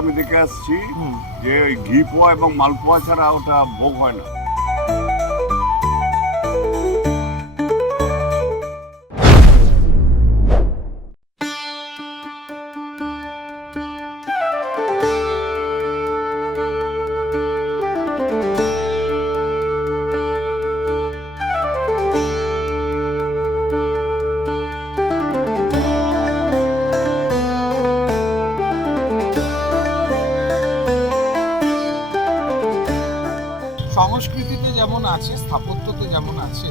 আমি দেখে আসছি যে ওই ঘি পোয়া এবং মালপোয়া ছাড়া ওটা ভোগ হয় না। সংস্কৃতিতে যেমন আছে স্থাপত্যতে যেমন আছে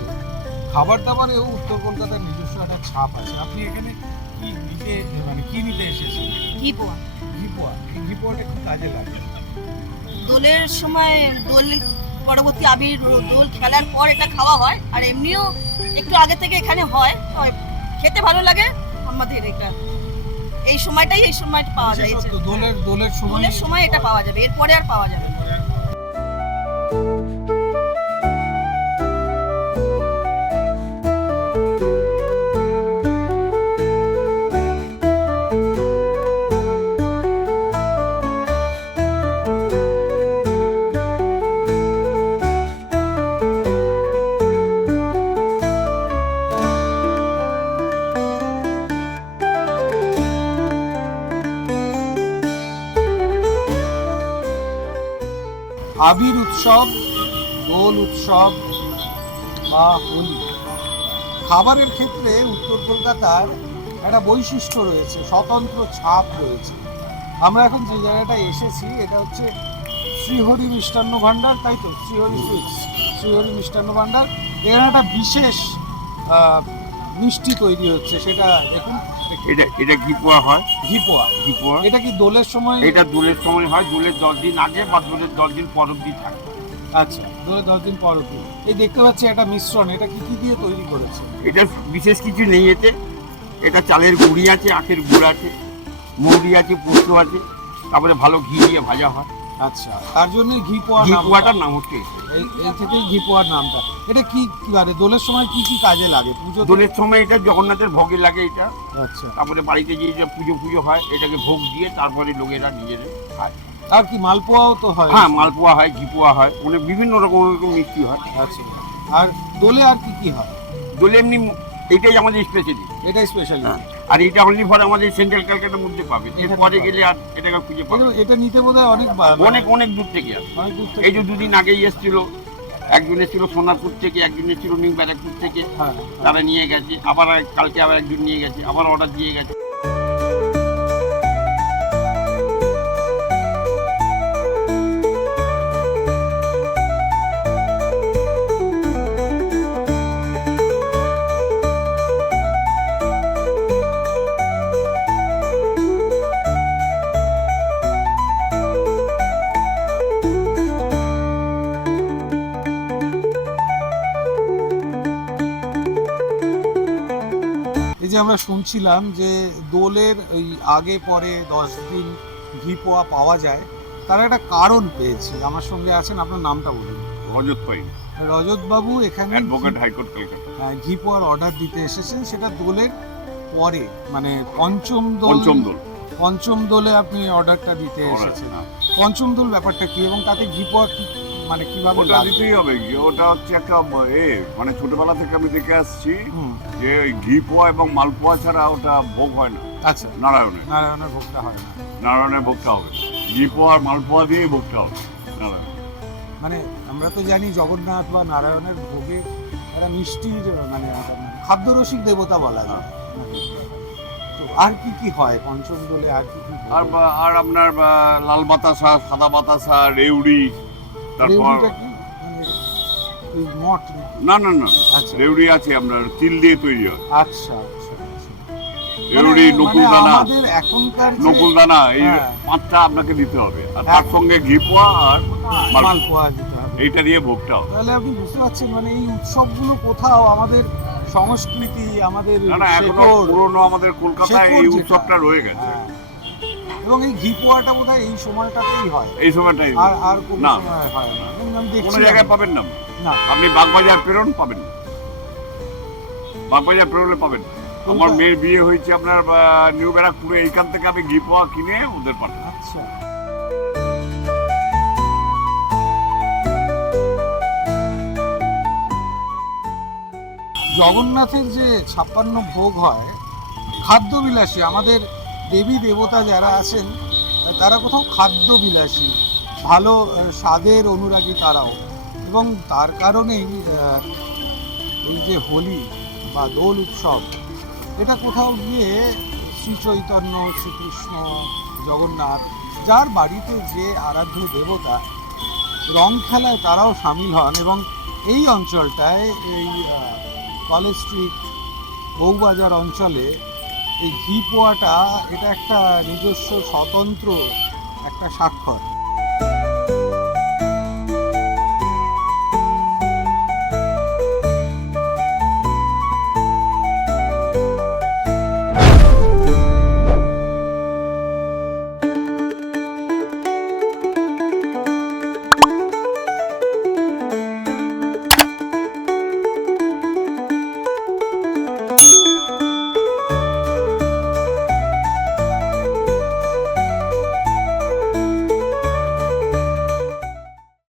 খাবার দাবারেও উত্তর কলকাতার নিজস্ব একটা ছাপ আছে। আপনি এখানে কি নিজে মানে কি নিতে এসেছেন? ঘি পোয়া ঘিপোয়া। এই ঘিপোয়াটা কি কাজে লাগে। দোলের সময় দোল পরবর্তী আবির দোল খেলার পর এটা খাওয়া হয় আর এমনিও একটু আগে থেকে এখানে হয় খেতে ভালো লাগে আমাদের এটা এই সময়টাই এই সময় পাওয়া যায়। দোলের দোলের সময় দোলের সময় এটা পাওয়া যাবে এরপরে আর পাওয়া যাবে না। আবির উৎসব, দোল উৎসব বা হোলি। খাবারের ক্ষেত্রে উত্তর কলকাতার একটা বৈশিষ্ট্য রয়েছে, স্বতন্ত্র ছাপ রয়েছে। আমরা এখন যে জায়গাটায় এসেছি, এটা হচ্ছে শ্রীহরি মিষ্টান্ন ভাণ্ডার, তাই তো? শ্রীহরি সুইটস, শ্রীহরি মিষ্টান্ন ভাণ্ডার। এখানে একটা বিশেষ মিষ্টি তৈরি হচ্ছে, সেটা দেখুন। এটা এটা ঘি পোয়া হয়। ঘিপোয়া ঘি পোয়া। এটা কি দোলের সময়? এটা দোলের সময় হয় দোলের দশ দিন আগে বা দোলের দশ দিন পর অব্দি থাকে। আচ্ছা দোলের দশ দিন পর অবধি। এই দেখতে পাচ্ছি একটা মিশ্রণ এটা কি কি দিয়ে তৈরি করেছে? এটা বিশেষ কিছু নেই এতে। এটা চালের গুঁড়ি আছে আখের গুড় আছে মৌরি আছে পোস্ত আছে। তারপরে ভালো ঘি দিয়ে ভাজা হয়। আচ্ছা তার জন্য ঘি পোয়া ঘি পোয়াটার নাম হচ্ছে এই এই থেকেই ঘি পোয়ার নামটা। এটা কি কি মানে দোলের সময় কি কি কাজে লাগে? পুজো দোলের সময় এটা জগন্নাথের ভোগে লাগে এটা। আচ্ছা। তারপরে বাড়িতে যে যে পুজো পুজো হয় এটাকে ভোগ দিয়ে তারপরে লোকেরা নিজেদের খায়। আর কি মালপোয়াও তো হয়। হ্যাঁ মালপোয়া হয় ঘি পোয়া হয় মানে বিভিন্ন রকম রকম মিষ্টি হয়। আচ্ছা। আর দোলে আর কি কি হয়? দোলে এমনি এটাই আমাদের স্পেশালি এটাই স্পেশাল হ্যাঁ। আর এটা অনলি ফর আমাদের সেন্ট্রাল ক্যালকাটার মধ্যে পাবে। এরপরে গেলে আর এটাকে খুঁজে পাবে এটা নিতে বোধহয় অনেক অনেক অনেক দূর থেকে আসে অনেক দূর থেকে এই যে দুদিন আগেই এসেছিল একজন এসেছিল সোনারপুর থেকে একজন এসেছিল নিউ ব্যারাকপুর থেকে। হ্যাঁ তারা নিয়ে গেছে আবার কালকে আবার একজন নিয়ে গেছে আবার অর্ডার দিয়ে গেছে। আমরা শুনছিলাম যে দোলের ওই আগে পরে দশ দিন ঘি পোয়া পাওয়া যায় তার একটা কারণ পেয়েছি। আমার সঙ্গে আছেন আপনার নামটা বলুন। রজত পাই রজত বাবু এখানে অ্যাডভোকেট হাইকোর্ট কলকাতা। ঘি পোয়ার অর্ডার দিতে এসেছেন সেটা দোলের পরে মানে পঞ্চম দোল পঞ্চম দোল। পঞ্চম দোলে আপনি অর্ডারটা দিতে এসেছেন। পঞ্চম দোল ব্যাপারটা কি এবং তাতে ঘি পোয়া কি মানে কীভাবে ওটা? দিতেই হবে ওটা হচ্ছে একটা এ মানে ছোটবেলা থেকে আমি দেখে আসছি যে ঘি পোয়া এবং মালপোয়া ছাড়া ওটা ভোগ হয় না। আচ্ছা। নারায়ণের। নারায়ণের ভোগটা হয় না। নারায়ণের ভোগটা হবে। ঘি পোয়া আর মালপোয়া দিয়েই ভোগটা হবে। নারায়ণ। মানে আমরা তো জানি জগন্নাথ বা নারায়ণের ভোগে একটা মিষ্টির মানে খাদ্যরসিক দেবতা বলা যায়। তো আর কি কি হয়? পঞ্চম দোলে আর কি কি আর আর আপনার লাল বাতাসা সাদা বাতাসা রেউড়ি তারপর মানে? না না না আচ্ছা রেউড়ি আছে আপনার দিয়ে তৈরি হয় আচ্ছা। রেউড়ি নকুল দানা নকুল দানা এই হ্যাঁ। পাঁচটা আপনাকে দিতে হবে আর তার হ্যাঁ। সঙ্গে ঘি পোয়া আর মাল- মালপোয়া দিতে হবে এইটা দিয়ে ভোগটা তাহলে আপনি বুঝতে পারছেন মানে এই উৎসবগুলো কোথাও আমাদের সংস্কৃতি আমাদের না না এখনও পুরোনো আমাদের কলকাতায় এই উৎসবটা রয়ে গেছে। এবং এই ঘি পোয়াটা বোধ এই সময়টাতেই হয়। এই সময়টাই আর আর কোনো না। হয় না। কোনো জায়গায় পাবেন না। না। আপনি বাগবাজার প্রেরণ পাবেন। না বাগবাজার প্রেরণে পাবেন। আমার মেয়ের বিয়ে হয়েছে আপনার নিউ ব্যারাকপুরে। এইখান থেকে আমি ঘি পোয়া কিনে ওদের পাঠাই আচ্ছা। জগন্নাথের যে ছাপ্পান্ন ভোগ হয় খাদ্যবিলাসী আমাদের দেবী দেবতা যারা আছেন, তারা কোথাও খাদ্যবিলাসী, ভালো স্বাদের অনুরাগী তারাও। এবং তার কারণেই এই যে হোলি বা দোল উৎসব, এটা কোথাও গিয়ে শ্রী চৈতন্য, শ্রীকৃষ্ণ, জগন্নাথ, যার বাড়িতে যে আরাধ্য দেবতা রং খেলায় তারাও সামিল হন এবং এই অঞ্চলটায়, এই কলেজ স্ট্রিট, বউবাজার অঞ্চলে এই ঘি পোয়াটা এটা একটা নিজস্ব স্বতন্ত্র একটা স্বাক্ষর।